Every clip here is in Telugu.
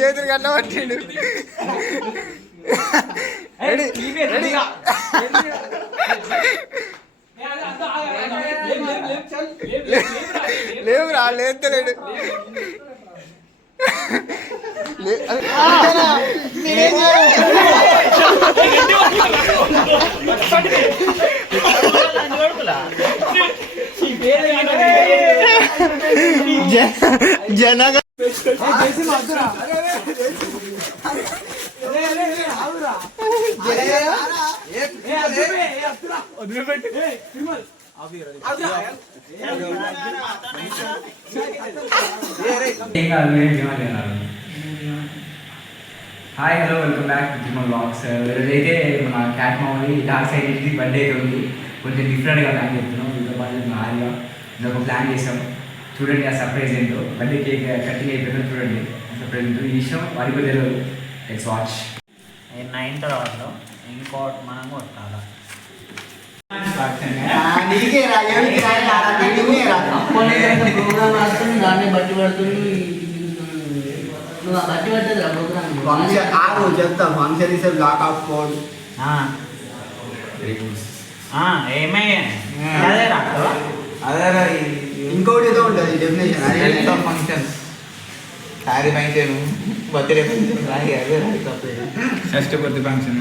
చేతులు కట్ట పట్టిండు. లేవురా లేస్తలేడు. జనగా hi hello welcome back to gym vlogs. ఈరోజైతే మన క్యాట్ మామూలు డార్క్ సైడ్ ఇంటి బర్త్డే అయితే ఉంది. కొంచెం డిఫరెంట్గా ప్లాన్ చేస్తున్నాం. వీటితో పాటు హాయిగా ఒక ప్లాన్ చేసాం. చూడండి ఆ సర్ప్రైజ్ ఏంటో. బర్త్డే కేక్ కటింగ్ అయిపోయిందో చూడండి. సర్ప్రైజ్ ఏంటో ఈ విషయం వారికి కూడా తెలియదు. Let's watch. 9 తర్వాత ఇంకోటి మనం కొట్టాలి. దాన్ని బట్టి పడుతుంది. బట్టి పట్టదు చెప్తా ఫంక్షన్ ఇస్తే బ్లాక్ ఆఫ్ కోడ్ ఏమయ్యా అదే రాదు. అదే ఇంకోటి ఏదో ఉంటుంది definition function sari function birthday function first birthday function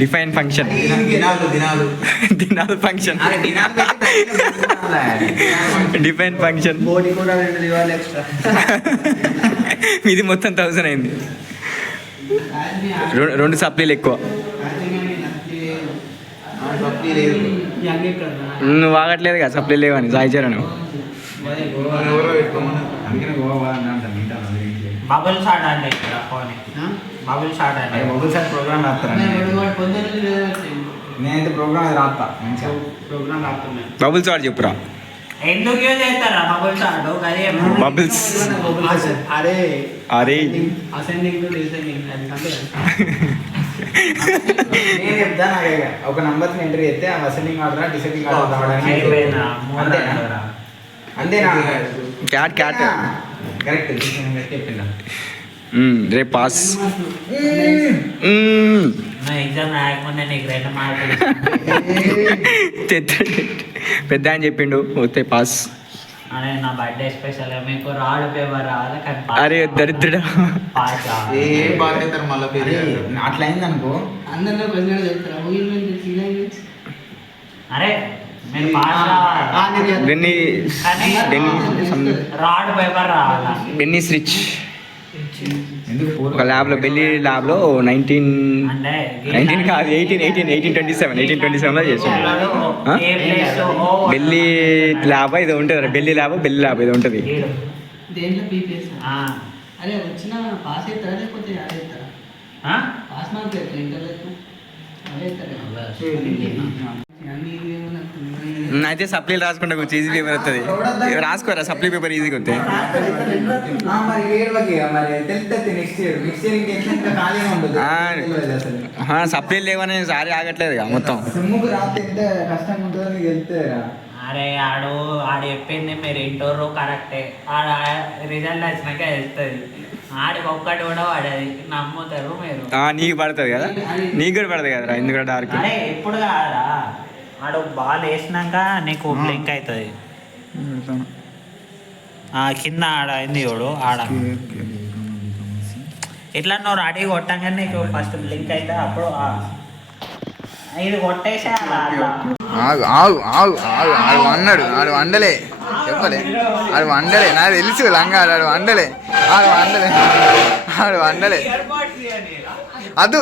define function దినాలు దినాలు దినాలు ఫంక్షన్ డిఫైన్ ఫంక్షన్ బోడీ కూడా 2 దివాలు ఎక్స్ట్రా. ఇది మొత్తం 1000 అయింది. 2 సప్లీలు ఎక్కువ. నువ్వు ఆగట్లేదు కదా సప్లీ లేవని సాయిచారను. బబుల్ షాట్ అంటే ఇక్కడ ఫోన్ బబుల్ షాట్ అంటే బబుల్ షాట్ ప్రోగ్రామ్ రాస్తారా? నేనైతే ప్రోగ్రామ్ రాస్తా. మంచిగా ప్రోగ్రామ్ రాస్తున్నాను. బబుల్స్ వాడు చెప్పురా. ఎందుకు యూజ్ చేస్తారా బబుల్ షాట్? అదే బబుల్స్ అరే అరే అసెండింగ్ టు డిసెండింగ్ అది అంటే నేను చెప్తాను. అదే ఒక నంబర్ ఎంటర్ చేస్తే ఆ అసెండింగ్ ఆర్డర్ డిసెండింగ్ ఆర్డర్ రావడానికి అంతేనా? క్యాట్ క్యాట్ కరెక్ట్ చెప్పిందా? రేపు పాస్. ఎగ్జామ్ రాయకుండా నీకు 2 మార్కులు పెద్ద అని చెప్పిండు వస్తే పాస్. అరే నా బర్త్డే స్పెషల్ మీకు రాడు పేపర్ రాదు కానీ అరే దరిద్రుడా పాస్ ఏం బాగా మళ్ళీ అట్లా అయింది అనుకో. అందరిలో ప్రశ్నలు చెప్తారా? అరే మీరు పాస్ డెన్నీ రాడు పేపర్ రావాలా? డెన్నీస్ రిచ్ ఒక ల్యాబ్లో బెల్లీ ల్యాబ్లో 19 కాదు 1827లో చేసాం. బెల్లీ ల్యాబ్ ఇది ఉంటుంది. బెల్లీ ల్యాబ్ ఏదో ఉంటుంది. దేంట్లో పీపీఎస్ అరే వచ్చిన పాస్ అవుతారా లేకపోతే అదే అవుతారా? పాస్ మార్క్ అవుతారు ఇంటర్వ్యూ అదే అవుతారు. అయితే సప్లీలు రాసుకుంటా కొంచెం ఈజీ పేపర్ వస్తుంది. రాసుకోరా సప్లీ పేపర్ ఈజీగా వస్తాయి. సప్లీలు లేవని సారీ ఆగట్లేదు మొత్తం. అరే ఆడు చెప్పింది మీరు ఇంటోరు కరెక్టే. ఆడ రిజల్ట్ వచ్చినాక వెళ్తుంది. ఆడికి ఒక్కటి కూడా పడేది నమ్ముతారు మీరు. నీకు పడుతుంది కదా, నీకు కూడా పడుతుంది కదరా. ఎందుకంటే డార్క్ అరే ఎప్పుడు కాదా ఆడు బాల్ వేసినాక నీకు బ్లింక్ అవుతుంది. కింద ఆడ అయింది చూడు ఆడ ఇట్లా నువ్వు అడిగి కొట్టంగానే నీకు ఫస్ట్ బ్లింక్ అయితే అప్పుడు ఇది కొట్టేసే ఆడు వండలే చెప్పలే. ఆడు వండలే నాకు తెలుసు లంగా. ఆడు వండలే అదు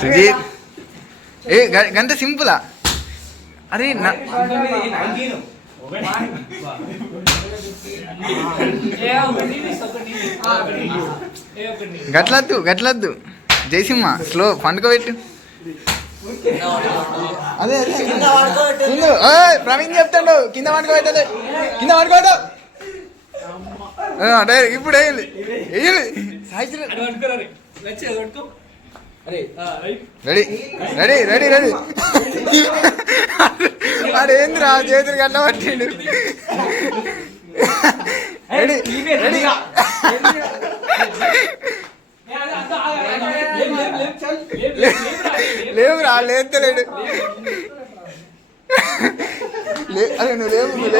సుజీత్ గంట సింపులా? అరే గట్లద్దు జయసింహ స్లో పండుకోబెట్టు. అదే ప్రవీణ్ చెప్తాడు కింద పండుకోబెట్టదు. కింద పండుకోవద్దు. ఇప్పుడు వేయాలి. రెడీ రెడీ రెడీ రెడీ ఆడేంద్రా చేతులు గట్ల పట్టిండు రెడీ రెడీ లేవురా లేతలేడు అరే నువ్వు లేవు నువ్వు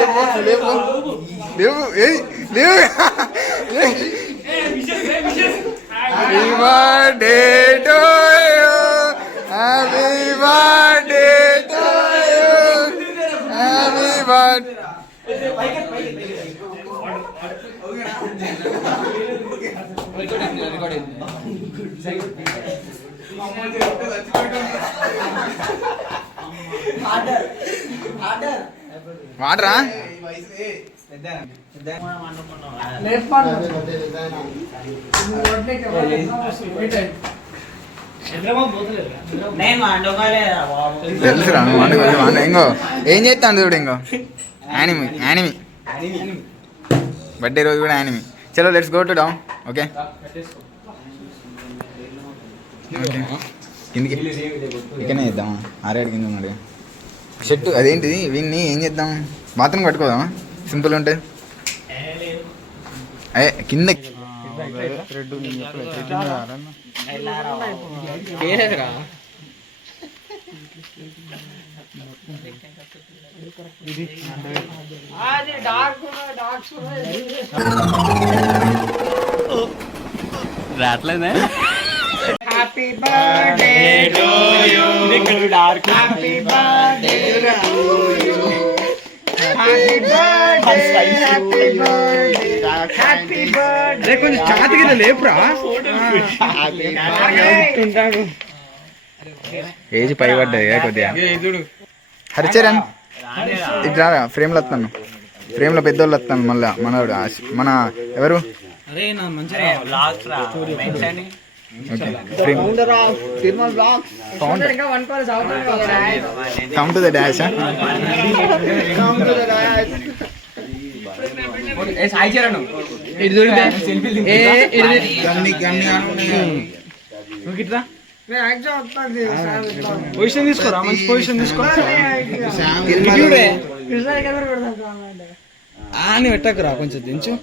లేవు లేవు ఏయ్ లేవు happy birthday to you happy birthday to you happy birthday వాడరా తెలుసురా ఇంకో ఏం చేస్తాను చూడు ఇంకో యానిమి యానిమి బర్త్డే రోజు కూడా యానిమి చలో let's go to down okay okay కిందికి ఇక్కడనే చేద్దామా ఆరేడు కింద ఉన్నాడు షర్టు అదేంటిది వీన్ని ఏం చేద్దాం బాత్రూమ్ కట్టుకోదామా సింపుల్ ఉంటే అదే కింద రాట్లేదే happy birthday to you happy birthday to you happy birthday happy birthday happy birthday కొంచెం చాతికి లేపురా ఉంటాను ఏజ్ పై పడ్డది కొద్దిగా హరిచరణ్ ఇట్లా ఫ్రేమ్లో వస్తాను ఫ్రేమ్లో పెద్దోళ్ళు వస్తాను మళ్ళా మనోడు మన ఎవరు come to the dash position తీసుకోరా మంచి పొజిషన్ తీసుకో అని పెట్టకురా కొంచెం దించు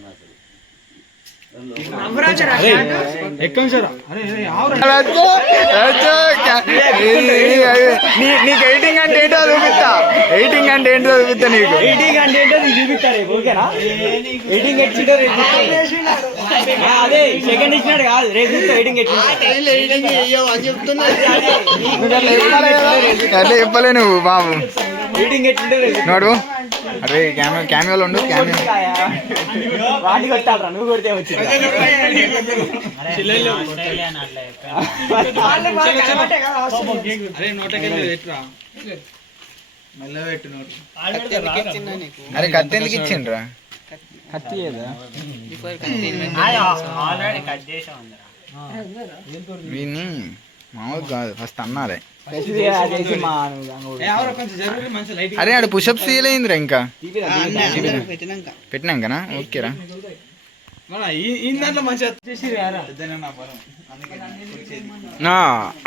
నీకు ఎయిటింగ్ అంటే ఏంటో చూపిస్తా ఎయిటింగ్ అంటే ఏంటో చూపిస్తా నీకు ఎయిటింగ్ అంటే ఏంటో నీకు చూపిస్తాడు ఓకేనా ఎయిటింగ్ ఎట్టిండో రేపు అదే సెకండ్ ఇచ్చినాడు కాదు రేపు ఎయిటింగ్ అట్లా చెప్పలే నువ్వు బాబు ఎయిటింగ్ ఎట్టిండో నోడు అరే క్యామియోలో ఉండు క్యామియో వాటి కొట్టాలరా నువ్వు కొడితే వచ్చింది అరే కత్తి ఎందుకు ఇచ్చిండ్రా కత్తి వీన్ని మామూలు కాదు ఫస్ట్ అన్నారే అరే ఆడ పుషప్స్ తీయలేదురా ఇంకా పెట్టినాకనా ఓకేరా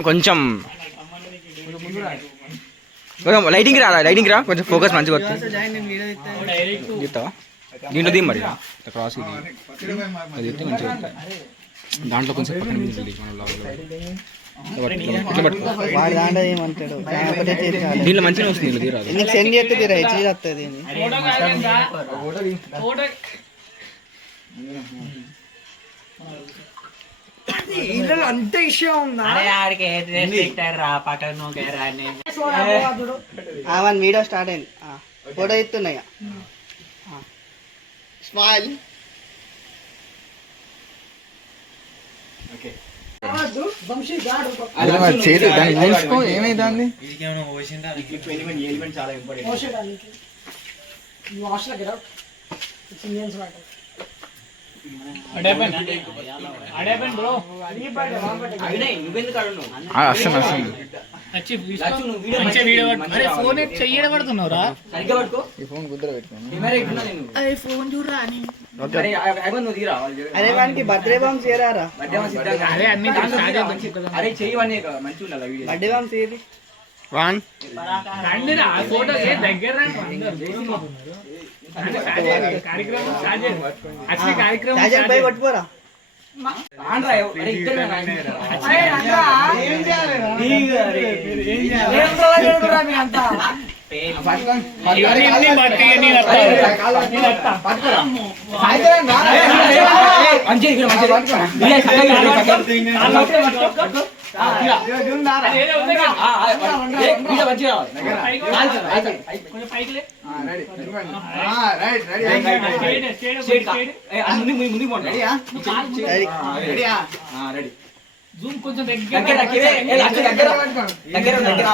కొంచెం లైటింగ్ రా లైటింగ్ రా కొంచెం ఫోకస్ మంచిగా వస్తుంది దీంట్లో దిగు మరి క్రాస్ అది మంచిగా దాంట్లో కొంచెం పక్కన దీంట్లో మంచిగా వస్తుంది సెండ్ చేస్తే తీరా హెచ్డీ వస్తుంది అంత ఇష్యూ ఉందా వీడియో స్టార్ట్ అయింది ఫోటో ఇస్తున్నాయి స్మైల్ చేతి దాన్ని చూసుకో ఏమైంది వస్తాను లచ్చు, నువ్వు వీడియో మంచిగా ఫోన్ చెయ్యడం పడుతున్నావురా సరిగ్గా పట్టుకో. ఈ ఫోన్ గుద్దర పెట్టుకోను. కెమెరా ఇట్టున్నా నేను. అరే ఫోన్ చూడరా అని అరే, అయ్యో, నువ్వు తీరా. అరే వానికి బర్త్డే బాంబ్ చేయరారా? బర్త్డే బాంబ్ సిద్ధంగా. అరే, అన్ని దాంట్లో స్టార్ట్ తీరా, చేద్దాం. మంచి- అరే చెయ్యవన్నీ మంచిగా ఉండాలి వీడియో. Birthday bomb చేయది. రండిరా ఫోటో దగ్గర కార్యక్రమం స్టార్ట్ చేయండి. అసలు కార్యక్రమం చార్జర్ స్టార్ట్ పై చేయండి. పట్టుకోరా. ఆండ్రా, అరే ఇద్దరు ఏం చేయాలి? ఇవన్నీ బట్టి నేను వస్తా. అదేదో ఉంది కదా. కొంచెం పైకి లే. రెడీ. జూమ్ కొంచెం దగ్గర దగ్గర దగ్గర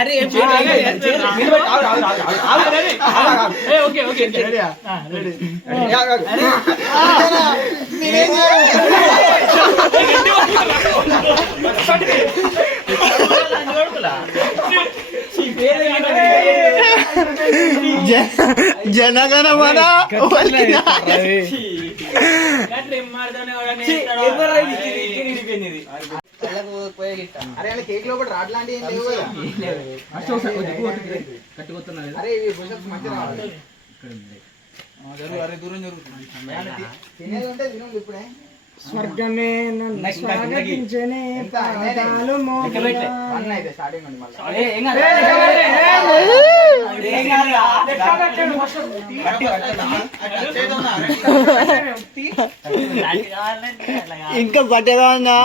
అరే ఓకే ఓకే రెడీ జనగణమన అరే కేక్ లో కూడా రాడ్ లాంటివి ఏం లేవు కదా. అరే ఇవి పుషప్స్ మంచిగా రావాలి. అరే దూరం జరుగుతుంది. తినేది ఉంటే తినండి ఇప్పుడే. స్వర్గమే నన్ను స్వాగతించనే పాదాలు మోగురా. వన్ అయితే స్టార్టింగ్ ఉంది మళ్ళీ. ఇంకా బట్టగా ఉందా?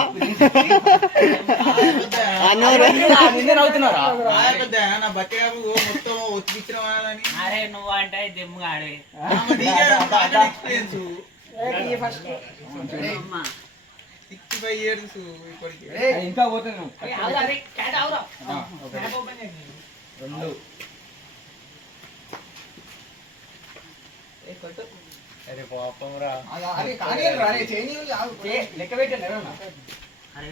అరే నువ్వు అంటే జిమ్ గాడి ఇంకా పోతున్నాను. అరే కానీ అరే చేయని లెక్క పెట్టండి ఎవరన్నా. అదే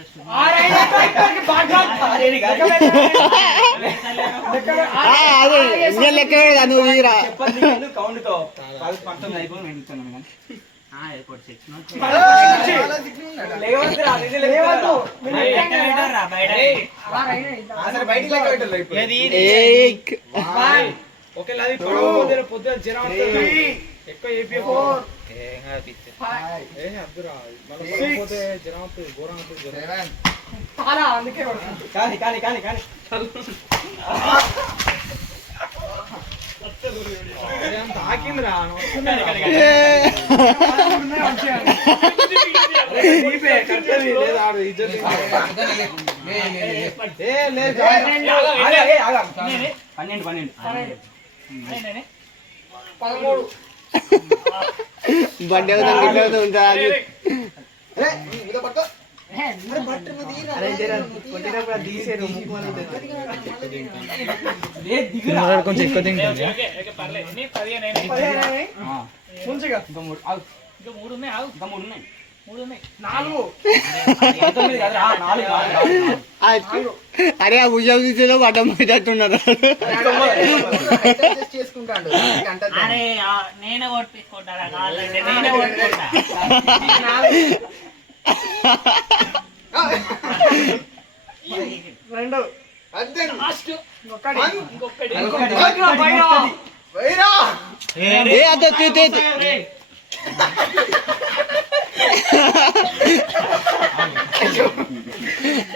లెక్క నువ్వు తీరా. కౌంట్ తో 19 అయిపోయి వెళ్తున్నాను కానీ కానీ బర్త్డే ఉంటా. కొంచెం ఎక్కువ తింటుంది. అరే ఆ భుజం తీసేదో పడ్డం పోయేటట్టున్నారు. చేసుకుంటాడు. అరే నేనే కొట్టించుకుంటారా కావాలంటే నేనే కొట్టుకుంటా. రెండు లాస్ట్ ఇంకొకటి ఏ అదో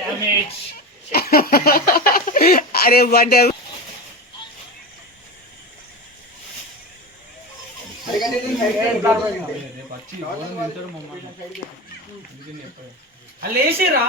డ్యామేజ్. అరే బర్త్డే లేచిరా.